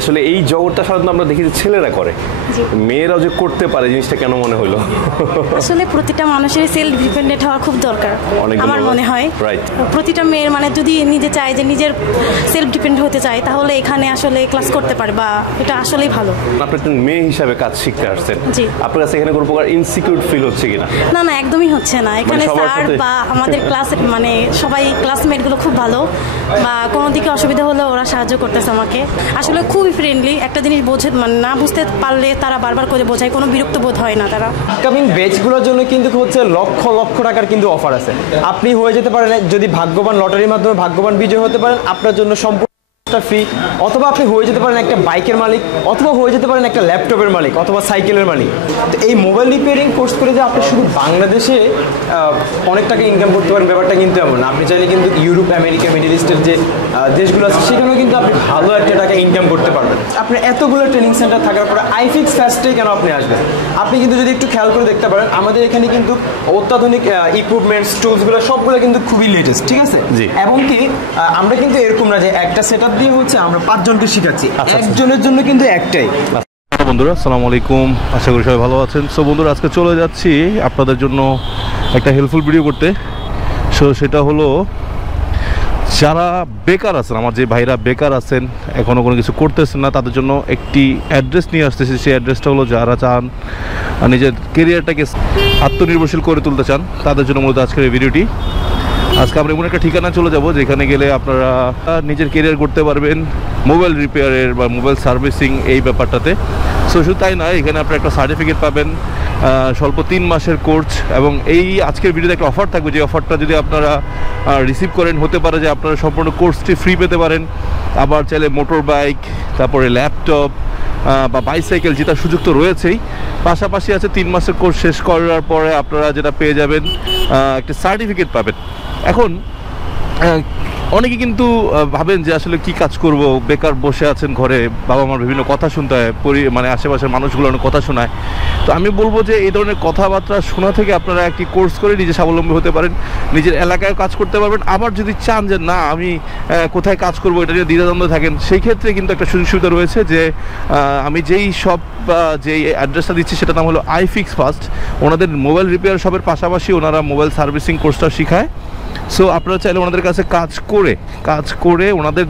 আসলে এই জগৎটা সাধারণত আমরা দেখি যে ছেলেরা করে, মেয়েরাও যে করতে পারে জিনিসটা কেন মনে হলো? আসলে প্রতিটা মানুষের সেলফ ডিপেন্ডেন্ট হওয়া খুব দরকার আমার মনে হয়। প্রতিটা মেয়ের মানে যদি নিজে চায় যে নিজের সেলফ ডিপেন্ডেন্ট হতে চায় তাহলে এখানে আসলে ক্লাস করতে পারে, বা এটা আসলেই ভালো। আপনি একটা মেয়ে হিসাবে কাজ শিখতে আসছেন, আপনার কাছে এখানে কোনো প্রকার ইনসিকিউর ফিল হচ্ছে কিনা? না না, একদমই হচ্ছে না। এখানে স্যার বা আমাদের ক্লাস মানে সবাই ক্লাসমেটগুলো খুব ভালো, বা কোনো দিকে অসুবিধা হলে ওরা সাহায্য করতেছে আমাকে। আসলে খুবই ফ্রেন্ডলি, একটা জিনিস বোঝে মানে না বুঝতে পারলে তারা বারবার করে বোঝায়, কোনো বিরক্ত বোধ হয় না তারা। আপকামিং ব্যাচগুলোর জন্য কিন্তু হচ্ছে লক্ষ লক্ষ টাকার কিন্তু অফার আছে। আপনি হয়ে যেতে পারেন যদি ভাগ্যবান, লটারির মাধ্যমে ভাগ্যবান বিজয় হতে পারেন, আপনার জন্য সম্পূর্ণ ফ্রি। অথবা আপনি হয়ে যেতে পারেন একটা বাইকের মালিক, অথবা হয়ে যেতে পারেন একটা ল্যাপটপের মালিক, অথবা সাইকেলের মালিক। তো এই মোবাইল রিপেয়ারিং কোর্স করে যে আপনি শুধু বাংলাদেশে অনেক টাকা ইনকাম করতে পারেন ব্যাপারটা কিন্তু এমন না। আপনি চাইলে কিন্তু ইউরোপ, আমেরিকা, মিডল ইস্টের যে দেশগুলো আছে সেখানেও কিন্তু আপনি ভালো একটা টাকা ইনকাম করতে পারবেন। আপনার এতগুলো ট্রেনিং সেন্টার থাকার পরে আইফিক্স ফার্স্টে কেন আপনি আসবেন? আপনি কিন্তু যদি একটু খেয়াল করে দেখতে পারেন আমাদের এখানে কিন্তু অত্যাধুনিক ইকুইপমেন্টস, টুলসগুলো সবগুলো কিন্তু খুবই লেটেস্ট, ঠিক আছে? এবং কি আমরা কিন্তু এরকম না যে একটা সেটআপ দিয়ে হচ্ছে আমরা 5 জনকে শেখাচ্ছি, একজনের জন্য কিন্তু একটাই। বন্ধুরা আসসালামু আলাইকুম, আশা করি সবাই ভালো আছেন। সো বন্ধুরা আজকে চলে যাচ্ছি আপনাদের জন্য একটা হেল্পফুল ভিডিও করতে। সো সেটা হলো যারা বেকার আছেন, আমার যে ভাইরা বেকার আছেন, এখনও কোনো কিছু করতেছেন না, তাদের জন্য একটি অ্যাড্রেস নিয়ে আসতেছি। সেই অ্যাড্রেসটা হলো যারা চান নিজের কেরিয়ারটাকে আত্মনির্ভরশীল করে তুলতে চান, তাদের জন্য মূলত আজকের এই ভিডিওটি। আজকে আমরা এমন একটা ঠিকানা চলে যাব যেখানে গেলে আপনারা নিজের কেরিয়ার করতে পারবেন মোবাইল রিপেয়ারের বা মোবাইল সার্ভিসিং এই ব্যাপারটাতে। সো শুধু তাই নয়, এখানে আপনারা একটা সার্টিফিকেট পাবেন, স্বল্প 3 মাসের কোর্স। এবং এই আজকের ভিডিওতে একটা অফার থাকবে, যে অফারটা যদি আপনারা রিসিভ করেন হতে পারে যে আপনারা সম্পূর্ণ কোর্সটি ফ্রি পেতে পারেন। আবার চাইলে মোটর বাইক, তারপরে ল্যাপটপ বা বাইসাইকেল জেতার সুযোগ তো রয়েছেই, পাশাপাশি আছে 3 মাসের কোর্স শেষ করার পরে আপনারা যেটা পেয়ে যাবেন একটা সার্টিফিকেট পাবেন। এখন অনেকে কিন্তু ভাবেন যে আসলে কি কাজ করব, বেকার বসে আছেন ঘরে, বাবা মার বিভিন্ন কথা শুনতে হয়, মানে আশেপাশের মানুষগুলো অনেক কথা শোনায়। তো আমি বলবো যে এই ধরনের কথাবার্তা শোনা থেকে আপনারা একটি কোর্স করে নিজে স্বাবলম্বী হতে পারেন, নিজের এলাকায় কাজ করতে পারবেন। আবার যদি চান যে না আমি কোথায় কাজ করবো এটা নিয়ে দ্বিধাদ্বন্দ্ব থাকেন, সেই ক্ষেত্রে কিন্তু একটা সুযোগ সুবিধা রয়েছে যে আমি যেই শপ বা যেই অ্যাড্রেসটা দিচ্ছি সেটার নাম হলো আইফিক্স ফার্স্ট। ওনাদের মোবাইল রিপেয়ার শপের পাশাপাশি ওনারা মোবাইল সার্ভিসিং কোর্সটা শেখায়। সো আপনারা চাইলে ওনাদের কাছে কাজ করে ওনাদের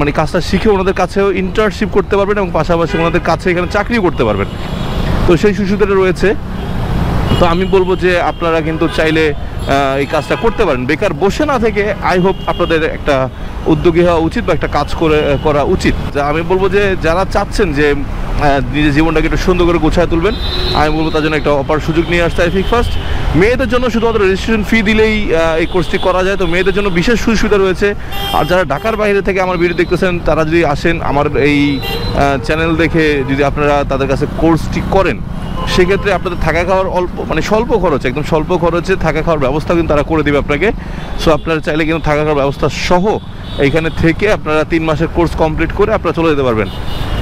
মানে কাজটা শিখে ওনাদের কাছেও ইন্টার্নশিপ করতে পারবেন, এবং পাশাপাশি ওনাদের কাছে এখানে চাকরিও করতে পারবেন। তো সেই সুবিধাটা রয়েছে। তো আমি বলবো যে আপনারা কিন্তু চাইলে এই কাজটা করতে পারেন, বেকার বসে না থেকে। আই হোপ আপনাদের একটা উদ্যোগী হওয়া উচিত বা একটা কাজ করা উচিত। আমি বলবো যে যারা চাচ্ছেন যে নিজের জীবনটাকে একটু সুন্দর করে গোছায় তুলবেন, আমি বলবো তার জন্য একটা অপার সুযোগ নিয়ে আসতে আইফিক্স ফার্স্ট। মেয়েদের জন্য শুধুমাত্র রেজিস্ট্রেশন ফি দিলেই এই কোর্সটি করা যায়, তো মেয়েদের জন্য বিশেষ সুবিধা রয়েছে। আর যারা ঢাকার বাইরে থেকে আমার ভিডিও দেখতেছেন তারা যদি আসেন আমার এই চ্যানেল দেখে যদি আপনারা তাদের কাছে কোর্সটি করেন, সেক্ষেত্রে আপনাদের থাকা খাওয়ার স্বল্প খরচে, একদম স্বল্প খরচে থাকা খাওয়ার ব্যবস্থা কিন্তু তারা করে দেবে আপনাকে। সো আপনারা চাইলে কিন্তু থাকা খাওয়ার ব্যবস্থা সহ এইখানে থেকে আপনারা 3 মাসের কোর্স কমপ্লিট করে আপনারা চলে যেতে পারবেন।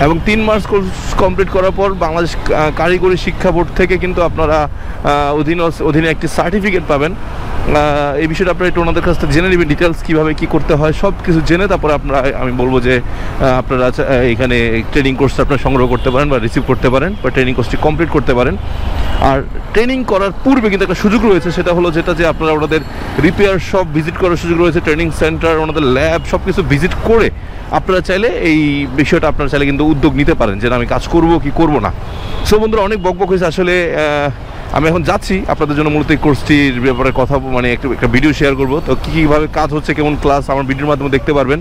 এবং 3 মাস কোর্স কমপ্লিট করার পর বাংলাদেশ কারিগরি শিক্ষা বোর্ড থেকে কিন্তু আপনারা অধীনে একটি সার্টিফিকেট পাবেন। এই বিষয়টা আপনারা একটু ওনাদের কাছ থেকে জেনে নেবেন, ডিটেলস কীভাবে কী করতে হয় সব কিছু জেনে তারপরে আপনারা, আমি বলবো যে আপনারা এখানে ট্রেনিং কোর্সটা আপনারা সংগ্রহ করতে পারেন বা রিসিভ করতে পারেন বা ট্রেনিং কোর্সটি কমপ্লিট করতে পারেন। আর ট্রেনিং করার পূর্বে কিন্তু একটা সুযোগ রয়েছে, সেটা হলো যেটা যে আপনারা ওনাদের রিপেয়ার শপ ভিজিট করার সুযোগ রয়েছে, ট্রেনিং সেন্টার, ওনাদের ল্যাব সব কিছু ভিজিট করে আপনারা চাইলে এই বিষয়টা আপনারা চাইলে কিন্তু উদ্যোগ নিতে পারেন যে আমি কাজ করব কি করব না। সো বন্ধুরা অনেক বকবক হয়েছে, আসলে আমি এখন যাচ্ছি আপনাদের জন্য মূলত এই কোর্সটির ব্যাপারে কথা একটা ভিডিও শেয়ার করবো। তো কীভাবে কাজ হচ্ছে, কেমন ক্লাস আমার ভিডিওর মাধ্যমে দেখতে পারবেন,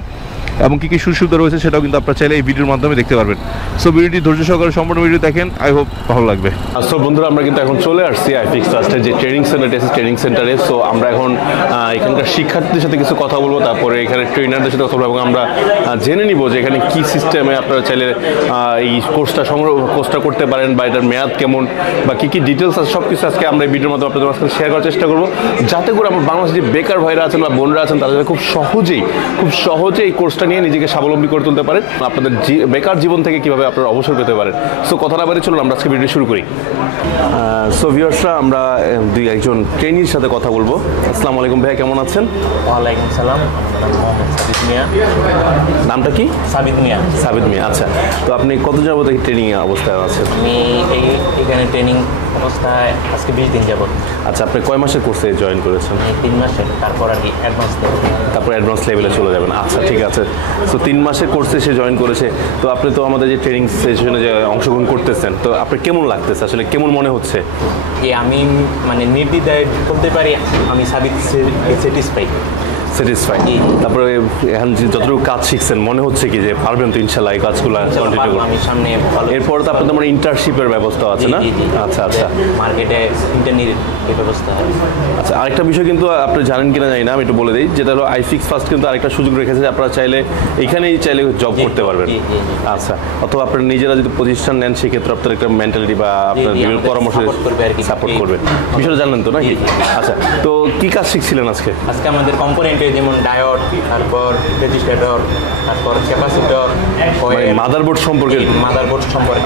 এবং কী কী সুবিধা রয়েছে সেটাও কিন্তু আপনারা চাইলে এই ভিডিওর মাধ্যমে দেখতে পারবেন। সো ভিডিওটি ধৈর্য সহকারে সম্পূর্ণ ভিডিও দেখেন, আই হোপ ভালো লাগবে। সো বন্ধুরা আমরা কিন্তু এখন চলে আসছি আইফিক্স ফার্স্টের যে ট্রেনিং সেন্টারে। সো আমরা এখন এখানকার শিক্ষার্থীদের সাথে কিছু কথা বলবো, তারপরে এখানে ট্রেনারদের সাথে কথা বলবো, এবং আমরা জেনে নিব যে এখানে কী সিস্টেমে আপনারা চাইলে এই কোর্সটা করতে পারেন, বা এটার মেয়াদ কেমন, বা কী কী ডিটেলস আছে সব কিছু আজকে আমরা এই ভিডিওর মাধ্যমে আপনাদের মাঝখানে শেয়ার করার চেষ্টা করবো, যাতে করে আমার বাংলাদেশে যে বেকার ভাইরা আছেন বা বোনরা আছেন তারা যাতে খুব সহজে এই কোর্সটা নিয়ে নিজেকে স্বাবলম্বী করে তুলতে পারেন, আপনাদের বেকার জীবন থেকে কীভাবে আপনারা অবসর পেতে পারেন। সো কথা না বলে চলুন আমরা আজকে ভিডিও শুরু করি। সো ভিউয়ার্সরা আমরা একজন ট্রেনির সাথে কথা বলবো। আসসালামু আলাইকুম ভাইয়া, কেমন আছেন? ওয়ালাইকুম সালাম। সাবিত মিয়া। নামটা কি? সাবিত মিয়া। সাবিত মিয়া, আচ্ছা। তো আপনি কত যাবত ট্রেনিং অবস্থায় আছেন? আমি এখানে ট্রেনিং অবস্থায় আজকে 20 দিন যাবত। আচ্ছা, আপনি কয় মাসের কোর্সে জয়েন করেছেন? 3 মাসের, তারপর আর কি অ্যাডভান্স দেব, তারপর অ্যাডভান্স লেভেলে চলে যাবেন। আচ্ছা, ঠিক আছে। তো 3 মাসের কোর্সে সে জয়েন করেছে। তো আপনি তো আমাদের যে ট্রেনিং সেশনে যে অংশগ্রহণ করতেছেন, তো আপনার কেমন লাগতেছে, আসলে কেমন মনে হচ্ছে? যে আমি মানে নির্দ্বিধায় বলতে পারি আমি সাবিত স্যাটিসফাইড। তারপরে এখন যতটুকু কাজ শিখছেন মনে হচ্ছে কি যে পারবেন তো ইনশাল্লাহ এই কাজগুলো কন্টিনিউ করতে? আমি সামনে এরপর তো আপনাদের মানে ইন্টার্নশিপের ব্যবস্থা আছে না? আচ্ছা আচ্ছা, মার্কেটে ইন্টার্নের ব্যবস্থা। আচ্ছা, আরেকটা বিষয় কিন্তু আপনি জানেন কিনা জানি না, আমি একটু বলে দিই, যেটা হলো আইফিক্স ফার্স্ট কিন্তু আরেকটা সুযোগ রেখেছে যে আপনারা চাইলে এখানেই চাইলে জব করতে পারবেন। আচ্ছা, অথবা আপনারা নিজেরা যদি প্রতিষ্ঠান নেন সেক্ষেত্রে আপনার একটা মেন্টালিটি বা আপনার বিভিন্ন পরামর্শ সাপোর্ট করবেন। বিষয়টা জানলেন তো নাকি? আচ্ছা, তো কি কাজ শিখছিলেন আজকে? আজকে আমাদের কম্পোনেন্টে যেমন ডায়োড, তারপর রেজিস্ট্রেটর, তারপর ক্যাপাসিটর, মাদারবোর্ড সম্পর্কে।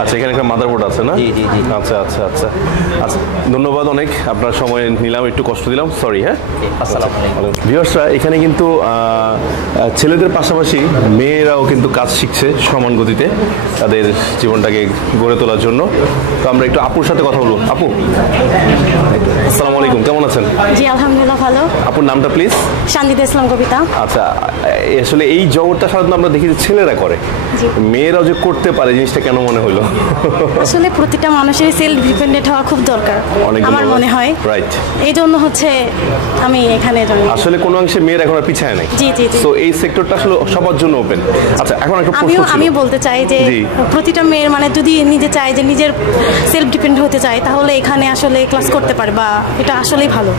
আচ্ছা, এখানে একটা মাদারবোর্ড আছে না? জি জি জি। আচ্ছা আচ্ছা আচ্ছা আচ্ছা, ধন্যবাদ অনেক, আপনার সময় নিলাম, একটু কষ্ট দিলাম, সরি। হ্যাঁ, আসসালামু আলাইকুম। ভিউয়ার্সরা, এখানে কিন্তু ছেলেদের পাশাপাশি মেয়েরাও কিন্তু কাজ শিখছে সমান গতিতে তাদের জীবনটাকে গড়ে তোলার জন্য। তো আমরা একটু আপুর সাথে কথা বলবো। আপু, আসসালামু আলাইকুম, কেমন আছেন? জি আলহামদুলিল্লাহ ভালো। আপুর নামটা প্লিজ? শান্তিতে ইসলাম কবিতা। আচ্ছা, আসলে এই জগৎটা সাধারণত আমরা দেখি যে ছেলেরা করে, মেয়েরাও যে করতে পারে, জিনিসটা কেন মনে হলো? আসলে প্রতিটা মানুষের সেলফ ডিপেন্ডেন্ট হওয়া খুব দরকার আমার মনে হয়। রাইট, এই জন্য হচ্ছে আমি এখানে আসলে কোনো অংশে মেয়েরা এখন আর পিছায় নাই। জি জি জি। তো এই সেক্টরটা আসলে সবার জন্য ওপেন। আচ্ছা, এখন একটা প্রশ্ন ছিল। আমি বলতে চাই যে প্রতিটা মেয়ের মানে যদি নিজে চায় যে নিজের সেলফ ডিপেন্ড হতে চায় তাহলে এখানে আসলে ক্লাস করতে পারে, বা এটা আসলেই ভালো।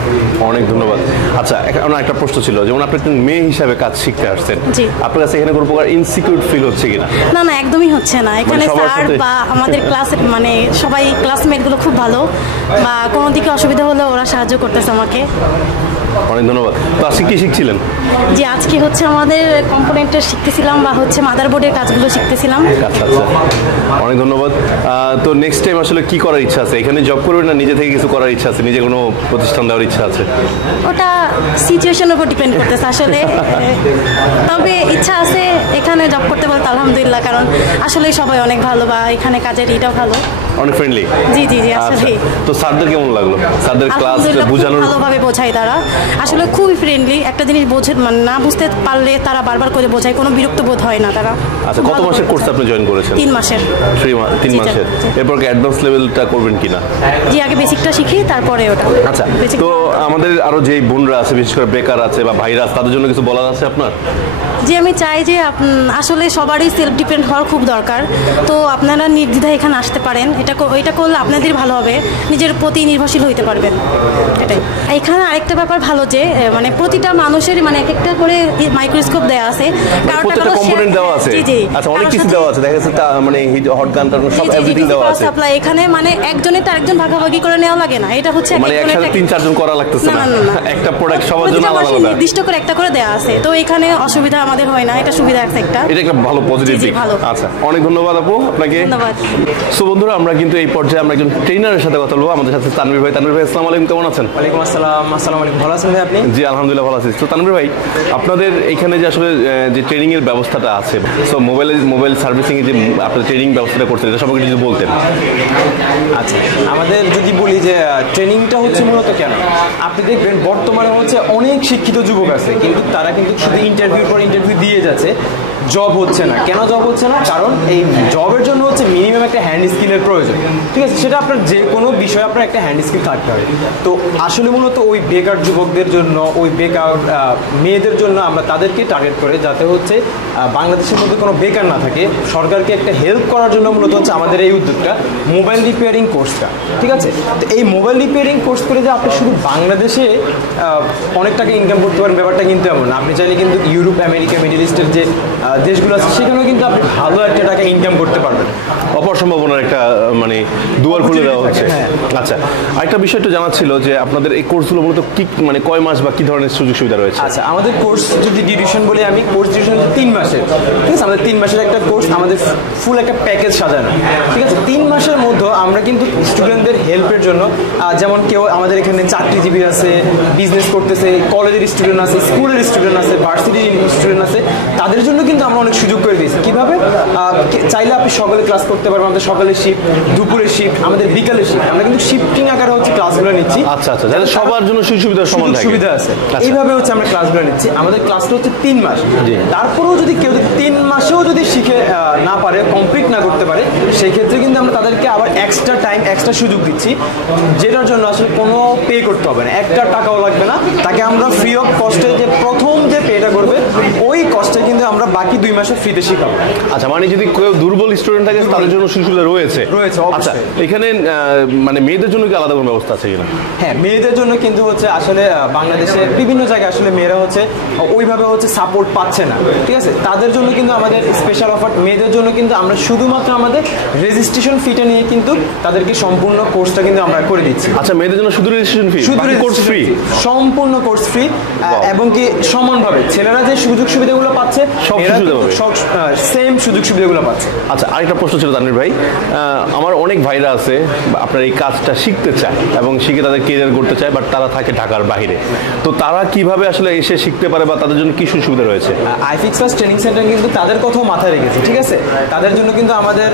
অনেক ধন্যবাদ। আচ্ছা, এখন একটা প্রশ্ন ছিল, যেমন আপনি একজন মেয়ে হিসাবে কাজ শিখতে আসছেন, আপনার কাছে এখানে কোনো প্রকার ইনসিকিউর ফিল হচ্ছে কিনা? না না, একদমই হচ্ছে না। এখানে স্যার বা আমাদের ক্লাসের মানে সবাই ক্লাসমেটগুলো খুব ভালো, বা কোনো দিকে অসুবিধা হলে ওরা সাহায্য করতেছে আমাকে। অনেক ধন্যবাদ। তো আজকে কি শিখছিলেন? জি, আজকে হচ্ছে আমাদের কম্পোনেন্টের শিখতেছিলাম, বা হচ্ছে মাদারবোর্ডের কাজগুলো শিখতেছিলাম। আচ্ছা আচ্ছা, অনেক ধন্যবাদ। তো নেক্সট টাইম আসলে কি করার ইচ্ছা আছে? এখানে জব করবেন না নিজে থেকে কিছু করার ইচ্ছা আছে, নিজে কোনো প্রতিষ্ঠান দেওয়ার ইচ্ছা আছে? ওটা সিচুয়েশনের উপর ডিপেন্ড করতেছে আসলে। তবে ইচ্ছা আছে এখানে জব করতে বলতে আলহামদুলিল্লাহ, কারণ আসলে সবাই অনেক ভালো, বা এখানে কাজের এটাও ভালো, অনেক ফ্রেন্ডলি। জি জি জি, আসলে। তো স্যারদের কেমন লাগলো? স্যারদের ক্লাস বোঝানোর ভালোভাবে বোঝায় তারা, আসলে খুবই ফ্রেন্ডলি। একটা জিনিস বোঝে মানে না বুঝতে পারলে তারা বারবার করে বোঝায়, কোনো বিরক্ত বোধ হয় না তারা। আচ্ছা, কত মাসের কোর্স আপনি জয়েন করেছেন? 3 মাসের। 3 মাসের। এরপর কি অ্যাডভান্স লেভেলটা করবেন কিনা? জি, আগে বেসিকটা শিখি তারপরে ওটা। আচ্ছা, তো আমাদের আরো যে বোনরা আছে, বিশেষ করে বেকার আছে বা ভাইরা আছে, তাদের জন্য কিছু বলার আছে আপনার? জি, আমি চাই যে আসলে সবারই সেলফ ডিপেন্ড হওয়ার খুব দরকার। তো আপনারা নির্দ্বিধায় এখানে আসতে পারেন, এটা করলে আপনাদের ভালো হবে, নিজের প্রতি নির্ভরশীল হইতে পারবেন। এটাই। এখানে আরেকটা ব্যাপার ভালো যে মানে প্রতিটা মানুষের মানে এক একটা করে মাইক্রোস্কোপ দেওয়া আছে, প্রত্যেকটা কম্পোনেন্ট দেওয়া আছে। জি জি, আচ্ছা, অনেক কিছু দেওয়া আছে, দেখা যাচ্ছে মানে হট গান সব এভরিথিং দেওয়া আছে। সাপ্লাই এখানে মানে একজনের তো আরেকজন ভাগাভাগি করে নেওয়া লাগে না, এটা হচ্ছে মানে একসাথে 3-4 জন করা লাগতেছে না, একটা প্রোডাক্ট সবার জন্য আলাদা আলাদা নির্দিষ্ট করে একটা করে দেওয়া আছে। তো এখানে অসুবিধা আমাদের হয় না, এটা সুবিধা আছে একটা। এটা একটা ভালো পজিটিভ দিক। আচ্ছা, অনেক ধন্যবাদ আপু আপনাকে। ধন্যবাদ। সো বন্ধুরা, আমরা কিন্তু এই পর্যায়ে আমরা একজন ট্রেনারের সাথে কথা বলবো। আমাদের সাথে তানভীর ভাই। তানভীর ভাই, আসসালামু আলাইকুম, কেমন আছেন? ওয়ালাইকুম আসসালাম। আসসালামু আলাইকুম, ভালো আছেন ভাই আপনি? জি আলহামদুলিল্লাহ ভালো আছি। তো তানভীর ভাই, আপনাদের এখানে যে আসলে যে ট্রেনিং এর ব্যবস্থাটা আছে, সো মোবাইল সার্ভিসিং এ যে আপনাদের ট্রেনিং ব্যবস্থাটা করছেন, এটা সম্পর্কে যদি বলতেন। আচ্ছা, আমাদের যদি বলি যে ট্রেনিংটা হচ্ছে মূলত কেন, আপনি দেখবেন বর্তমানে হচ্ছে অনেক শিক্ষিত যুবক আছে, কিন্তু তারা কিন্তু শুধু ইন্টারভিউ পর ইন্টারভিউ দিয়ে যাচ্ছে, জব হচ্ছে না। কেন জব হচ্ছে না? কারণ এই জবের জন্য হচ্ছে মিনিমাম একটা হ্যান্ড স্কিলের প্রয়োজন, ঠিক আছে? সেটা আপনার যে কোনো বিষয়ে আপনার একটা হ্যান্ড স্কিল থাকতে হবে। তো আসলে মূলত ওই বেকার যুবকদের জন্য, ওই বেকার মেয়েদের জন্য আমরা তাদেরকে টার্গেট করে, যাতে হচ্ছে বাংলাদেশের মধ্যে কোনো বেকার না থাকে, সরকারকে একটা হেল্প করার জন্য মূলত হচ্ছে আমাদের এই উদ্যোগটা, মোবাইল রিপেয়ারিং কোর্সটা, ঠিক আছে? তো এই মোবাইল রিপেয়ারিং কোর্স করে যে আপনি শুধু বাংলাদেশে অনেক টাকা ইনকাম করতে পারেন ব্যাপারটা কিন্তু এমন না। আপনি চাইলে কিন্তু ইউরোপ, আমেরিকা, মিডল ইস্টের যে দেশগুলো আছে সেখানেও কিন্তু আপনি ভালো একটা টাকা ইনকাম করতে পারবেন। অপরসম্ভব সম্ভাবনার একটা মানে দুয়ার খুলে দেওয়া হচ্ছে। আচ্ছা, আরেকটা বিষয় একটু জানার ছিল যে আপনাদের এই কোর্সগুলো মূলত কি মানে কয় মাস বা কি ধরনের সুযোগ সুবিধা রয়েছে? আচ্ছা, আমাদের কোর্স যদি ডিউরেশন বলি, আমি কোর্স ডিউরেশন 3 মাসের, ঠিক আছে? আমাদের 3 মাসের একটা কোর্স, আমাদের ফুল একটা প্যাকেজ সাজানো, ঠিক আছে? 3 মাসের মধ্যে আমরা কিন্তু স্টুডেন্টদের হেল্পের জন্য, যেমন কেউ আমাদের এখানে চাকরিজীবী আছে, বিজনেস করতেছে, কলেজের স্টুডেন্ট আছে, স্কুলের স্টুডেন্ট আছে, ভার্সিটির স্টুডেন্ট আছে, তাদের জন্য কিন্তু আমরা অনেক সুযোগ করে দিয়েছি। কীভাবে? চাইলে আপনি সকালে ক্লাস করতে পারবেন, আমাদের সকালের শিফট, দুপুরের শিফট, আমাদের বিকালের শিফট, আমরা কিন্তু শিফটিং আকারে হচ্ছে ক্লাসগুলো নিচ্ছি। আচ্ছা আচ্ছা, যাতে সবার জন্য সুবিধা সমান থাকে, সুবিধা আছে, এইভাবে হচ্ছে আমরা ক্লাসগুলো নিচ্ছি। আমাদের ক্লাসটা হচ্ছে 3 মাস। তারপরেও যদি কেউ 3 মাসেও যদি শিখে না পারে, কমপ্লিট না করতে পারে, সেই ক্ষেত্রে কিন্তু আমরা তাদেরকে আবার এক্সট্রা টাইম, এক্সট্রা সুযোগ দিচ্ছি, যেটার জন্য আসলে কোনো পে করতে হবে না, একটা টাকাও লাগবে না। তাকে আমরা ফ্রি অফ কস্টে যে প্রথম যে পেটা করবে ওই কস্টে কিন্তু আমরা বাকি 2 মাসে ফ্রিতে শিখাবো। আচ্ছা, মানে যদি কেউ দুর্বল স্টুডেন্ট থাকে তাদের জন্য সুযোগ সুবিধা রয়েছে? আচ্ছা, এখানে মানে মেয়েদের জন্য কি আলাদা কোনো ব্যবস্থা আছে কিনা? হ্যাঁ, মেয়েদের জন্য কিন্তু হচ্ছে আসলে বাংলাদেশে বিভিন্ন জায়গায় আসলে মেয়েরা হচ্ছে ওইভাবে হচ্ছে সাপোর্ট পাচ্ছে না, ঠিক আছে? তাদের জন্য কিন্তু আমাদের স্পেশাল অফার, মেয়েদের জন্য কিন্তু আমরা শুধুমাত্র আমাদের রেজিস্ট্রেশন ফিটা নিয়ে কিন্তু তাদেরকে সম্পূর্ণ কোর্সটা কিন্তু আমরা করে দিচ্ছি। আচ্ছা, মেয়েদের জন্য শুধু রেজিস্ট্রেশন ফি, বাকি কোর্স ফ্রি? সম্পূর্ণ কোর্স ফ্রি, এবং কি সমানভাবে ছেলেরা যে সুযোগ সুবিধাগুলো পাচ্ছে সেম সুযোগ সুবিধাগুলো পাচ্ছে। আচ্ছা, আরেকটা প্রশ্ন ছিল তানভীর ভাই, আমার অনেক ভাইরা আছে আপনার এই কাজটা শিখতে চায় এবং শিখে তাদের কেরিয়ার করতে চায়, বাট তারা থাকে ঢাকার বাইরে, তো তারা কিভাবে আসলে এসে শিখতে পারে বা তাদের জন্য কি সুবিধা রয়েছে? আইফিক্স ফার্স্ট ট্রেনিং সেন্টার কিন্তু তাদের কথাও মাথায় রেখেছে, ঠিক আছে? তাদের জন্য কিন্তু আমাদের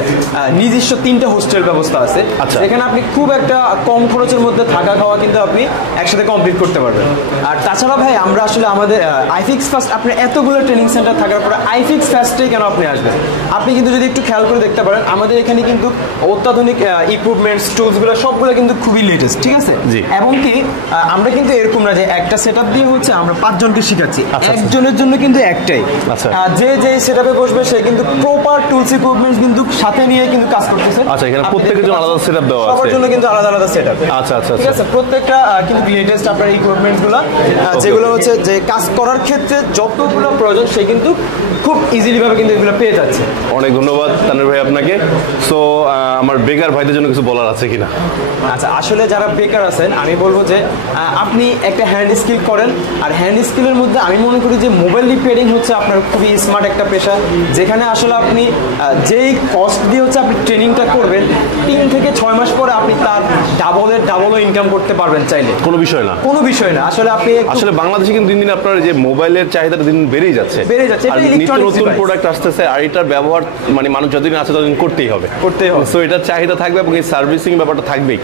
নিজস্ব 3টা হোস্টেল ব্যবস্থা আছে। আচ্ছা, এখানে আপনি খুব একটা কম খরচের মধ্যে থাকা খাওয়া কিন্তু আপনি একসাথে কমপ্লিট করতে পারবেন। আর তাছাড়া ভাই, আমরা আসলে আমাদের আইফিক্স ফার্স্ট, আপনার এতগুলো ট্রেনিং সেন্টার থাকার পরে আইফিক্স ফার্স্টেই কেন আপনি আসবেন? আপনি কিন্তু যদি একটু খেয়াল করে দেখতে পারেন, আমাদের এখানে কিন্তু অত্যাধুনিক ইকুইপমেন্টস, টুলসগুলো সবগুলো কিন্তু খুবই লেটেস্ট, ঠিক আছে? এবং কি আমরা কিন্তু এরকম না যে একটা সেটআপ দিয়ে হচ্ছে আমরা 5 জনকে শিখাচ্ছি, একজনের জন্য কিন্তু একটাই। যে যে সেটআপে বসবে সে কিন্তু প্রপার টুলস ইকুইপমেন্টস কিন্তু সাথে নিয়ে কিন্তু কাজ করতেছে। আচ্ছা, এখানে প্রত্যেকের জন্য আলাদা সেটআপ দেওয়া আছে, সবার জন্য কিন্তু আলাদা আলাদা সেটআপ। আচ্ছা আচ্ছা, ঠিক আছে? প্রত্যেকটা কিন্তু লেটেস্ট আপনার ইকুইপমেন্টসগুলো, যেগুলো হচ্ছে যে কাজ করার ক্ষেত্রে যতগুলো প্রয়োজন সে কিন্তু খুব ইজিলি ভাবে কিন্তু এগুলো পেয়ে যাচ্ছে। অনেক ধন্যবাদ তানভীর ভাই আপনাকে। সো আমার বেকার ভাইদের জন্য কিছু বলার আছে কিনা? আচ্ছা, আসলে যারা বেকার আছেন আমি বলবো যে আপনি একটা হ্যান্ড স্কিল করেন, আর হ্যান্ড স্কিলের মধ্যে আমি মনে করি যে মোবাইল রিপেয়ারিং হচ্ছে আপনার খুবই স্মার্ট একটা পেশা, যেখানে আসলে আপনি যেই কস্ট দিয়ে হচ্ছে আপনি ট্রেনিংটা করবেন 3 থেকে 6 মাস পরে আপনি তার ডাবল ইনকাম করতে পারবেন চাইলে। কোনো বিষয় না, কোনো বিষয় না। আসলে আপনি আসলে বাংলাদেশে কিন্তু দিন দিন আপনার যে মোবাইলের চাহিদাটা দিন বেড়েই যাচ্ছে, আর নিত্য নতুন প্রোডাক্ট আসতেছে, আর এটার ব্যবহার মানে মানুষ যতদিন আছে ততদিন করতেই হবে। সো এটার চাহিদা থাকবে এবং এই সার্ভিসিং ব্যাপারটা থাকবে।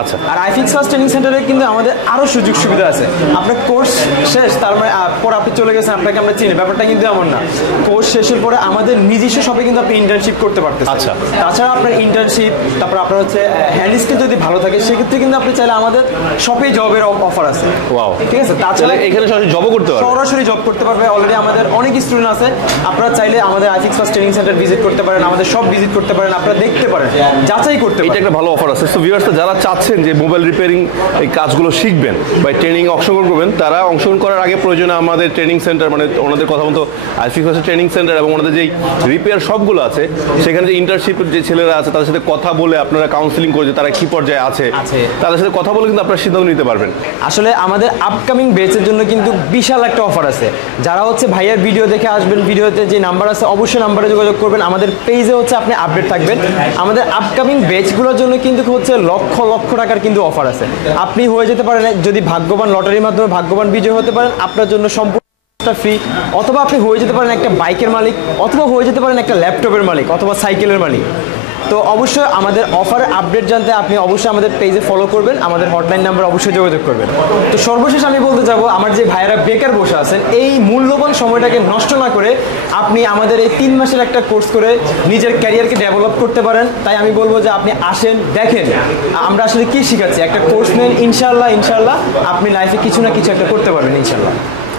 আচ্ছা, আর আইফিক্স ফার্স্ট ট্রেনিং সেন্টারে কিন্তু আমাদের আরো সুযোগ সুবিধা আছে। আপনার কোর্স শেষ, তার মানে পর আপনি চলে গেছেন, আপনাকে আমরা চিনি, ব্যাপারটা কিন্তু এমন না। কোর্স শেষের পরে আমাদের নিজস্ব শপে কিন্তু আপনি ইন্টার্নশিপ করতে পারতেছেন। আচ্ছা, তাছাড়া আপনার ইন্টার্নশিপ, তারপর আপনার হচ্ছে হ্যান্ড স্কিল যদি ভালো থাকে সেক্ষেত্রে কিন্তু আপনি চাইলে আমাদের শপে জবের অফার আছে। ওয়াও, ঠিক আছে? তাছাড়া এখানে সরাসরি জবও করতে পারবে, সরাসরি জব করতে পারবে। অলরেডি আমাদের অনেক স্টুডেন্ট আছে, আপনারা চাইলে আমাদের iFix first training centre visit করতে পারেন, আমাদের সব ভিজিট করতে পারেন, আপনারা দেখতে পারেন, যাচাই করতে পারেন। এটা একটা ভালো অফার আছে। সো ভিউয়ার্সরা যারা চাচ্ছেন যে মোবাইল রিপেয়ারিং এই কাজগুলো শিখবেন বা ট্রেনিং অংশগ্রহণ করবেন, তারা অংশগ্রহণ করার আগে প্রয়োজনে আমাদের ট্রেনিং সেন্টার, মানে ওনাদের কথা মতো আইফিক্স ফার্স্ট ট্রেনিং সেন্টার এবং ওনাদের যেই রিপেয়ার সবগুলো আছে, সেখানে যে ইন্টার্নশিপের যে ছেলেরা আছে তাদের সাথে কথা বলে আপনারা কাউন্সিলিং করে যে তারা কি পর্যায়ে আছে তাদের সাথে কথা বলে কিন্তু আপনারা সিদ্ধান্ত নিতে পারবেন। আসলে আমাদের আপকামিং ব্যাচের জন্য কিন্তু বিশাল একটা অফার আছে। যারা হচ্ছে ভাইয়ার ভিডিও দেখে আসবেন, ভিডিওতে যে নাম্বার আছে অবশ্যই নাম্বারে যোগাযোগ করবেন, আমাদের পেজে হচ্ছে আপনি আপডেট থাকবেন। আমাদের আপকামিং ব্যাচগুলোর জন্য কিন্তু হচ্ছে লক্ষ লক্ষ টাকার কিন্তু অফার আছে। আপনি হয়ে যেতে পারেন, যদি ভাগ্যবান লটারির মাধ্যমে ভাগ্যবান বিজয় হতে পারেন, আপনার জন্য সম্পূর্ণ ফ্রি, অথবা আপনি হয়ে যেতে পারেন একটা বাইকের মালিক, অথবা হয়ে যেতে পারেন একটা ল্যাপটপের মালিক, অথবা সাইকেলের মালিক। তো অবশ্যই আমাদের অফার আপডেট জানতে আপনি অবশ্যই আমাদের পেজে ফলো করবেন, আমাদের হটলাইন নাম্বার অবশ্যই যোগাযোগ করবেন। তো সর্বশেষ আমি বলতে যাব, আমার যে ভাইয়েরা বেকার বসে আছেন, এই মূল্যবান সময়টাকে নষ্ট না করে আপনি আমাদের এই 3 মাসের একটা কোর্স করে নিজের ক্যারিয়ারকে ডেভেলপ করতে পারেন। তাই আমি বলবো যে আপনি আসেন, দেখেন আমরা আসলে কি শিখাচ্ছি, একটা কোর্স নেন, ইনশাল্লাহ আপনি লাইফে কিছু না কিছু একটা করতে পারবেন ইনশাল্লাহ।